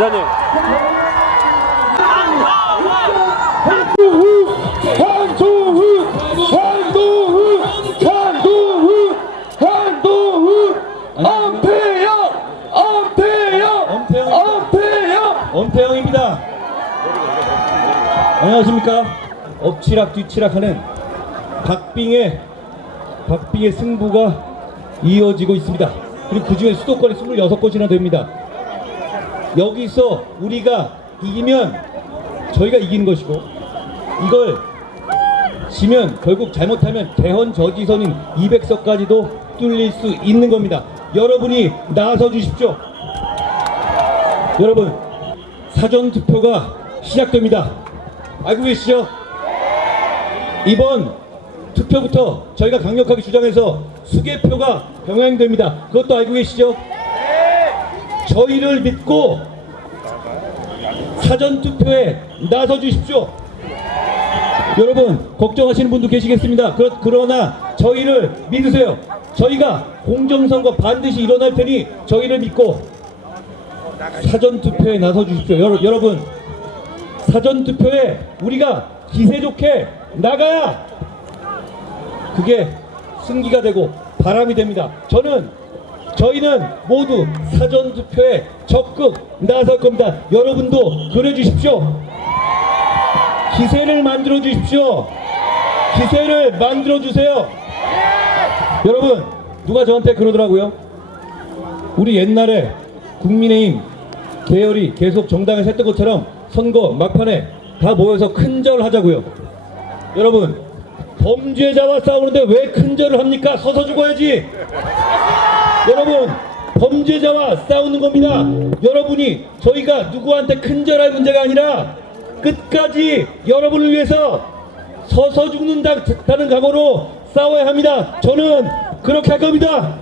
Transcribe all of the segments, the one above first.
기자님. 엄태영입니다. 안녕하십니까. 엎치락 뒤치락하는 박빙의 승부가 이어지고 있습니다. 그리고 그 중에 수도권이 26곳이나 됩니다. 여기서 우리가 이기면 저희가 이기는 것이고, 이걸 지면 결국 잘못하면 대헌 저지선인 200석까지도 뚫릴 수 있는 겁니다. 여러분이 나서 주십시오. 여러분, 사전투표가 시작됩니다. 알고 계시죠? 이번 투표부터 저희가 강력하게 주장해서 수개표가 병행됩니다. 그것도 알고 계시죠? 저희를 믿고 사전투표에 나서 주십시오. 여러분, 걱정하시는 분도 계시겠습니다. 그러나 저희를 믿으세요. 저희가 공정선거 반드시 일어날 테니 저희를 믿고 사전투표에 나서 주십시오. 여러분, 사전투표에 우리가 기세 좋게 나가야 그게 승기가 되고 바람이 됩니다. 저희는 모두 사전투표에 적극 나설 겁니다. 여러분도 그려주십시오. 기세를 만들어 주십시오. 기세를 만들어 주세요. 여러분, 누가 저한테 그러더라고요. 우리 옛날에 국민의힘 계열이 계속 정당을 샜던 것처럼 선거 막판에 다 모여서 큰절 하자고요. 여러분, 범죄자와 싸우는데 왜 큰절을 합니까? 서서 죽어야지. 여러분, 범죄자와 싸우는 겁니다. 여러분이, 저희가 누구한테 큰절할 문제가 아니라 끝까지 여러분을 위해서 서서 죽는다는 각오로 싸워야 합니다. 저는 그렇게 할 겁니다.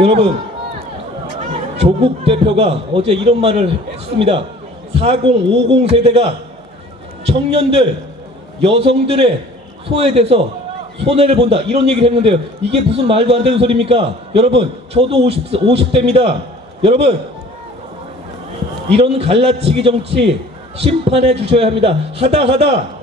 여러분, 조국 대표가 어제 이런 말을 했습니다. 4050 세대가 청년들, 여성들의 소외돼서 손해를 본다, 이런 얘기를 했는데요. 이게 무슨 말도 안 되는 소리입니까? 여러분, 저도 50대입니다. 여러분, 이런 갈라치기 정치 심판해 주셔야 합니다. 하다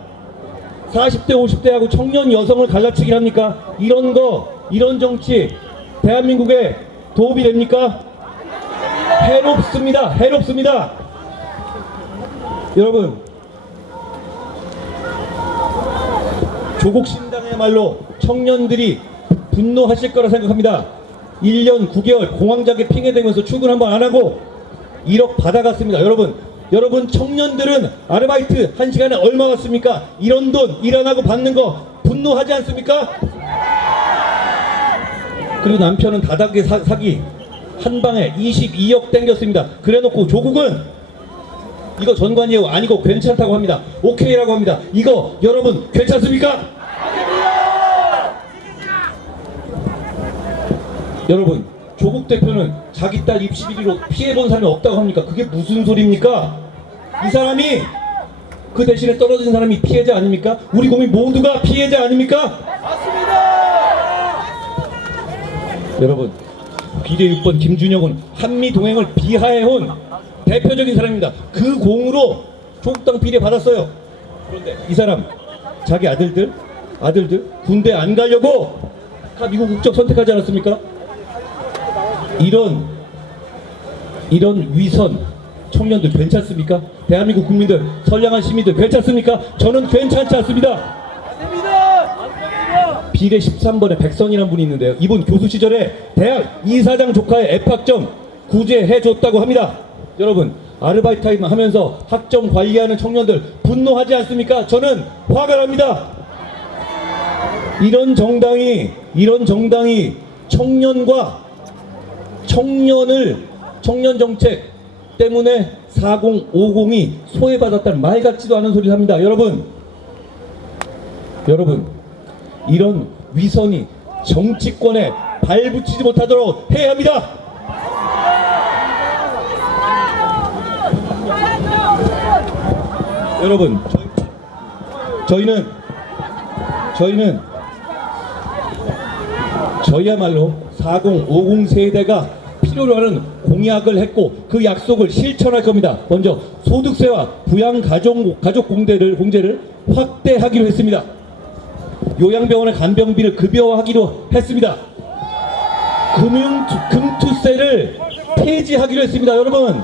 40대 50대하고 청년 여성을 갈라치기를 합니까? 이런 정치 대한민국에 도움이 됩니까? 해롭습니다. 여러분, 조국 신당의말로 청년들이 분노하실 거라 생각합니다. 1년 9개월 공황장애 핑계대면서 출근 한번 안 하고 1억 받아갔습니다. 여러분 청년들은 아르바이트 1시간에 얼마 받습니까? 이런 돈 일 안 하고 받는 거 분노하지 않습니까? 그리고 남편은 다단계 사기 한 방에 22억 땡겼습니다. 그래놓고 조국은 이거 전관예우 아니고 괜찮다고 합니다. 오케이라고 합니다. 이거 여러분 괜찮습니까? 여러분, 조국 대표는 자기 딸 입시 비리로 피해본 사람이 없다고 합니까? 그게 무슨 소리입니까? 이 사람이, 그 대신에 떨어진 사람이 피해자 아닙니까? 우리 국민 모두가 피해자 아닙니까? 맞습니다! 여러분, 비례 6번 김준영은 한미동맹을 비하해온 대표적인 사람입니다. 그 공으로 조국당 비례 받았어요. 그런데 이 사람 자기 아들들 군대 안 가려고 다 미국 국적 선택하지 않았습니까? 이런 위선 청년들 괜찮습니까? 대한민국 국민들, 선량한 시민들 괜찮습니까? 저는 괜찮지 않습니다. 비례 13번에 백선이라는 분이 있는데요. 이분 교수 시절에 대학 이사장 조카의 F학점 구제해줬다고 합니다. 여러분, 아르바이트 하면서 학점 관리하는 청년들 분노하지 않습니까? 저는 화가 납니다. 이런 정당이 청년 정책 때문에 4050이 소외받았다는 말 같지도 않은 소리를 합니다. 여러분, 이런 위선이 정치권에 발붙이지 못하도록 해야 합니다. 여러분, 저희야말로 4050 세대가 필요로 하는 공약을 했고 그 약속을 실천할 겁니다. 먼저 소득세와 부양가족 공제를 확대하기로 했습니다. 요양병원의 간병비를 급여화하기로 했습니다. 금투세를 폐지하기로 했습니다. 여러분,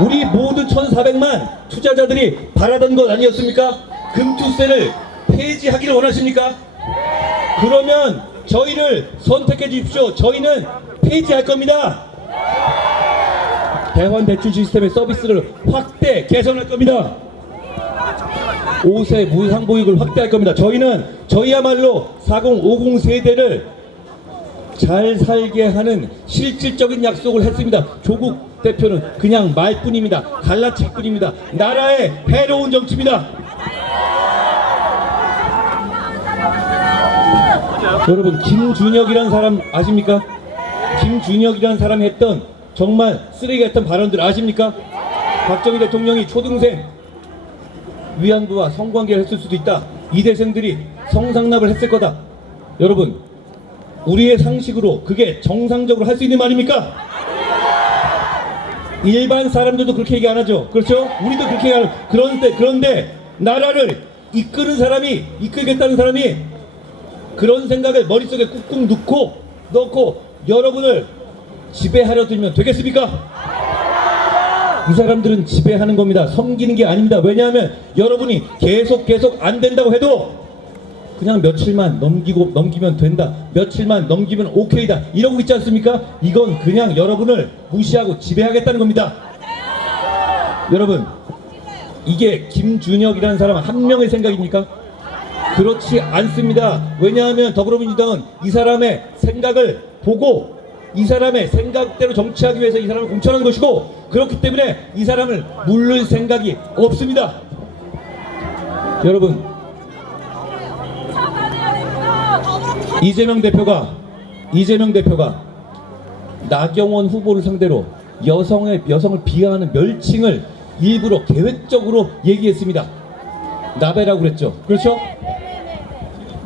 우리 모두 1,400만 투자자들이 바라던 것 아니었습니까? 금투세를 폐지하기를 원하십니까? 그러면 저희를 선택해 주십시오. 저희는 폐지할 겁니다. 대환 대출 시스템의 서비스를 확대 개선할 겁니다. 5세 무상보육을 확대할 겁니다. 저희는 저희야말로 4050 세대를 잘 살게 하는 실질적인 약속을 했습니다. 조국 대표는 그냥 말뿐입니다. 갈라치기뿐입니다. 나라의 해로운 정치입니다. 여러분, 김준혁이라는 사람 아십니까? 김준혁이라는 사람이 했던 정말 쓰레기 같은 발언들 아십니까? 박정희 대통령이 초등생 위안부와 성관계를 했을 수도 있다. 이대생들이 성상납을 했을 거다. 여러분, 우리의 상식으로 그게 정상적으로 할 수 있는 말입니까? 일반 사람들도 그렇게 얘기 안 하죠. 그렇죠? 우리도 그렇게 얘기하는. 그런데 나라를 이끌겠다는 사람이 그런 생각을 머릿속에 꾹꾹 넣고 여러분을 지배하려 들면 되겠습니까? 이 사람들은 지배하는 겁니다. 섬기는 게 아닙니다. 왜냐하면 여러분이 계속 안 된다고 해도 그냥 며칠만 넘기면 된다. 며칠만 넘기면 오케이다. 이러고 있지 않습니까? 이건 그냥 여러분을 무시하고 지배하겠다는 겁니다. 여러분, 이게 김준혁이라는 사람 한 명의 생각입니까? 그렇지 않습니다. 왜냐하면 더불어민주당은 이 사람의 생각을 보고 이 사람의 생각대로 정치하기 위해서 이 사람을 공천한 것이고, 그렇기 때문에 이 사람을 물릴 생각이 없습니다. 여러분, 이재명 대표가 나경원 후보를 상대로 여성을 비하하는 멸칭을 일부러 계획적으로 얘기했습니다. 나베라고 그랬죠. 그렇죠?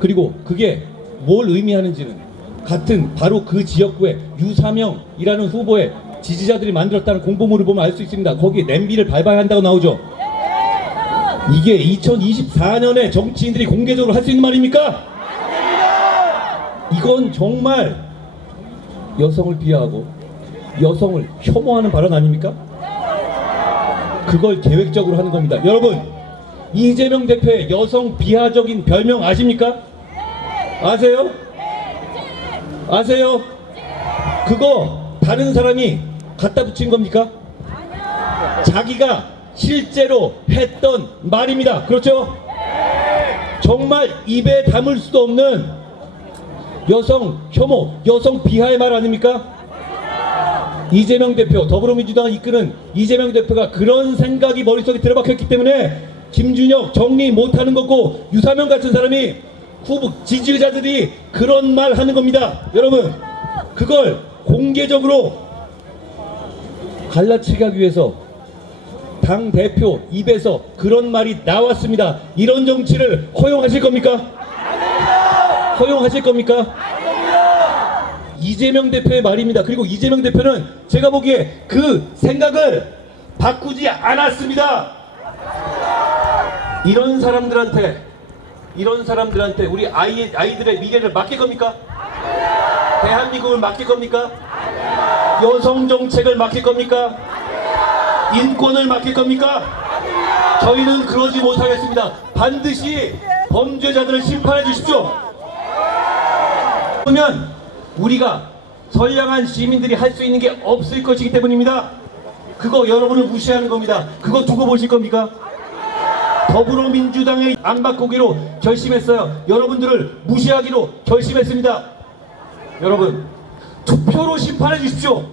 그리고 그게 뭘 의미하는지는 같은 바로 그 지역구에 유사명이라는 후보의 지지자들이 만들었다는 공보물을 보면 알 수 있습니다. 거기에 냄비를 밟아야 한다고 나오죠. 이게 2024년에 정치인들이 공개적으로 할 수 있는 말입니까? 이건 정말 여성을 비하하고 여성을 혐오하는 발언 아닙니까? 그걸 계획적으로 하는 겁니다. 여러분, 이재명 대표의 여성 비하적인 별명 아십니까? 아세요? 그거 다른 사람이 갖다 붙인 겁니까? 자기가 실제로 했던 말입니다. 그렇죠? 정말 입에 담을 수도 없는 여성 혐오, 여성 비하의 말 아닙니까? 이재명 대표, 더불어민주당을 이끄는 이재명 대표가 그런 생각이 머릿속에 들어박혔기 때문에 김준혁 정리 못하는 거고 유사명 같은 사람이 후보 지지자들이 그런 말 하는 겁니다. 여러분, 그걸 공개적으로 갈라치기 하기 위해서 당 대표 입에서 그런 말이 나왔습니다. 이런 정치를 허용하실 겁니까? 허용하실 겁니까? 이재명 대표의 말입니다. 그리고 이재명 대표는 제가 보기에 그 생각을 바꾸지 않았습니다. 이런 사람들한테 우리 아이들의 미래를 맡길 겁니까? 대한민국을 맡길 겁니까? 여성 정책을 맡길 겁니까? 인권을 맡길 겁니까? 저희는 그러지 못하겠습니다. 반드시 범죄자들을 심판해 주십시오. 그러면 우리가 선량한 시민들이 할 수 있는 게 없을 것이기 때문입니다. 그거 여러분을 무시하는 겁니다. 그거 두고 보실 겁니까? 더불어민주당의 안 바꾸기로 결심했어요. 여러분들을 무시하기로 결심했습니다. 여러분, 투표로 심판해 주십시오.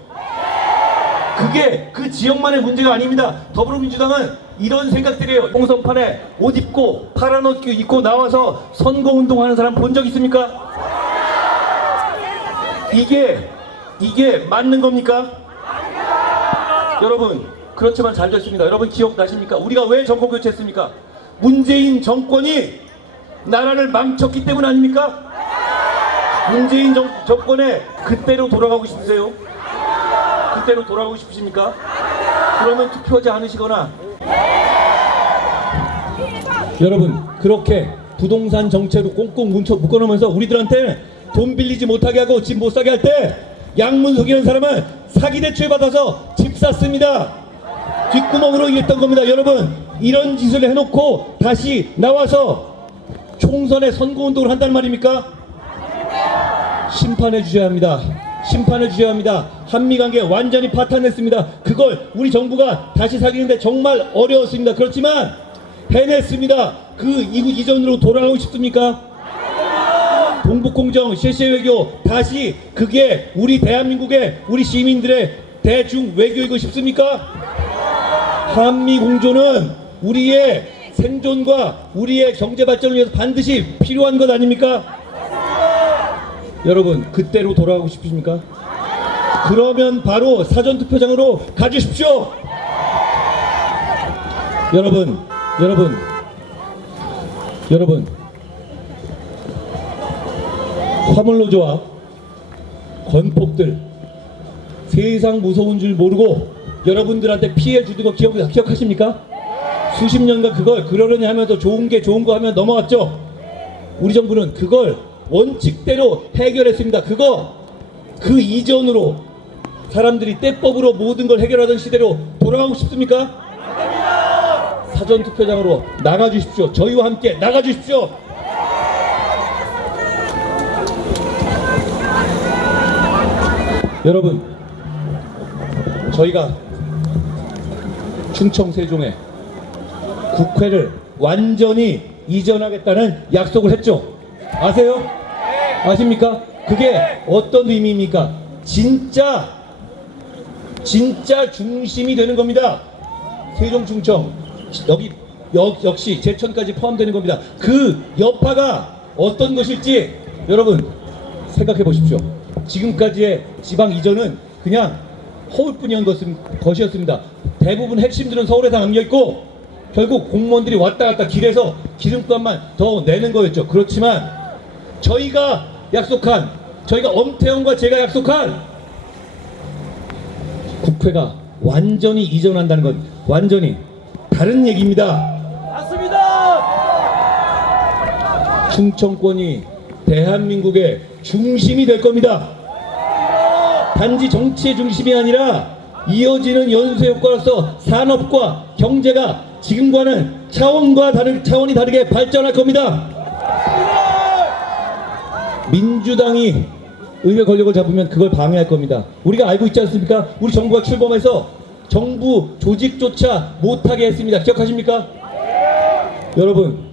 그게 그 지역만의 문제가 아닙니다. 더불어민주당은 이런 생각들이에요. 공선판에 옷 입고 파란 옷 입고 나와서 선거운동하는 사람 본 적 있습니까? 이게 맞는 겁니까? 여러분, 그렇지만 잘 됐습니다. 여러분 기억나십니까? 우리가 왜 정권 교체했습니까? 문재인 정권이 나라를 망쳤기 때문 아닙니까? 문재인 정권에 그때로 돌아가고 싶으세요? 그때로 돌아가고 싶으십니까? 그러면 투표하지 않으시거나 여러분 그렇게 부동산 정책으로 꽁꽁 묶어놓으면서 우리들한테 돈 빌리지 못하게 하고 집 못 사게 할 때 양문석이라는 사람은 사기 대출 받아서 집 샀습니다. 뒷구멍으로 일했던 겁니다. 여러분 이런 짓을 해놓고 다시 나와서 총선에 선거운동을 한단 말입니까? 심판해 주셔야 합니다. 심판해 주셔야 합니다. 한미관계 완전히 파탄냈습니다. 그걸 우리 정부가 다시 살리는데 정말 어려웠습니다. 그렇지만 해냈습니다. 그 이전으로 돌아가고 싶습니까? 동북공정, 셰셰 외교 다시 그게 우리 대한민국의 우리 시민들의 대중 외교이고 싶습니까? 한미공조는 우리의 생존과 우리의 경제 발전을 위해서 반드시 필요한 것 아닙니까? 여러분 그때로 돌아가고 싶으십니까? 그러면 바로 사전투표장으로 가주십시오. 여러분 화물노조와 건폭들 세상 무서운 줄 모르고 여러분들한테 피해 주는 거 기억하십니까? 수십 년간 그걸 그러려니 하면서 좋은 거 하면 넘어갔죠. 우리 정부는 그걸 원칙대로 해결했습니다. 그 이전으로 사람들이 때법으로 모든 걸 해결하던 시대로 돌아가고 싶습니까? 사전투표장으로 나가주십시오. 저희와 함께 나가주십시오. 여러분 저희가 충청 세종에 국회를 완전히 이전하겠다는 약속을 했죠. 아세요? 아십니까? 그게 어떤 의미입니까? 진짜 중심이 되는 겁니다. 세종 충청 여기 역시 제천까지 포함되는 겁니다. 그 여파가 어떤 것일지 여러분 생각해 보십시오. 지금까지의 지방 이전은 그냥 허울뿐이었던 것이었습니다. 대부분 핵심들은 서울에서 남겨있고 결국 공무원들이 왔다 갔다 길에서 기름값만 더 내는 거였죠. 그렇지만 저희가 엄태영과 제가 약속한 국회가 완전히 이전한다는 건 완전히 다른 얘기입니다. 맞습니다. 충청권이 대한민국의 중심이 될 겁니다. 단지 정치의 중심이 아니라 이어지는 연쇄 효과로서 산업과 경제가 지금과는 차원이 다르게 발전할 겁니다. 민주당이 의회 권력을 잡으면 그걸 방해할 겁니다. 우리가 알고 있지 않습니까? 우리 정부가 출범해서 정부 조직조차 못하게 했습니다. 기억하십니까? 여러분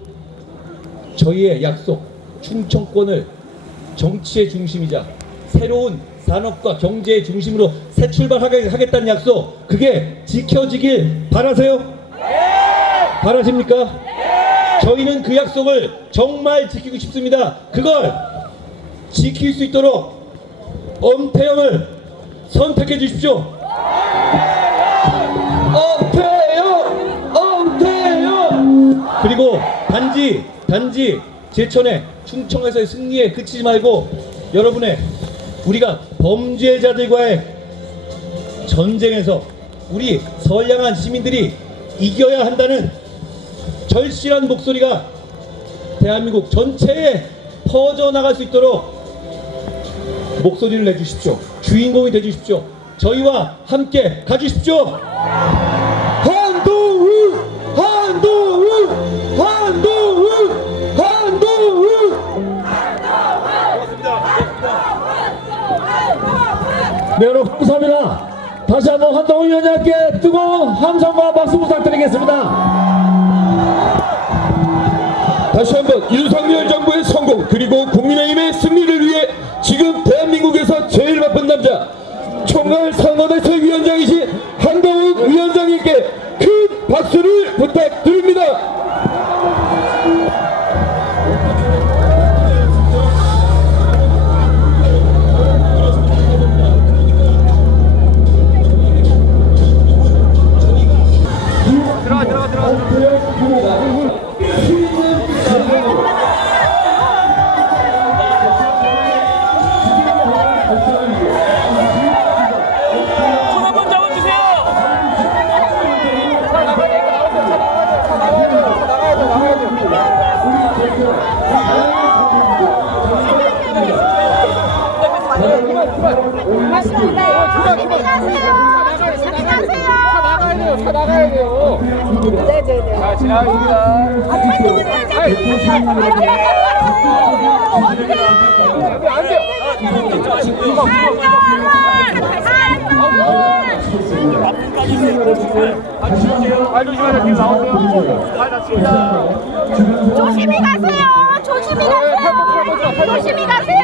저희의 약속 충청권을 정치의 중심이자 새로운 산업과 경제의 중심으로 새 출발하겠다는 약속 그게 지켜지길 바라세요? 바라십니까? 저희는 그 약속을 정말 지키고 싶습니다. 그걸 지킬 수 있도록 엄태영을 선택해 주십시오. 엄태영 그리고 단지 제천의 충청에서의 승리에 그치지 말고 여러분의 우리가 범죄자들과의 전쟁에서 우리 선량한 시민들이 이겨야 한다는 절실한 목소리가 대한민국 전체에 퍼져나갈 수 있도록 목소리를 내주십시오. 주인공이 되주십시오. 저희와 함께 가주십시오. 한동훈! 한동훈! 한동훈! 한동훈! 네, 여러분 감사합니다. 다시 한번 한동훈 위원장께 뜨거운 함성과 박수 부탁드리겠습니다. 다시 한번 윤석열 정부의 성공 그리고 국민의힘의 승리를 위해 지금 대한민국에서 제일 바쁜 남자 총괄 상원에서 위원장이신 한동훈 위원장님께 큰 박수를 부탁드립니다. 차 나가야 돼요. 네네네. 자, 지나가겠습니다. 안 돼요. 발 조심하세요. 지금 나오세요. 발 다칩니다. 조심히 가세요. 조심히 가세요. 조심히 가세요.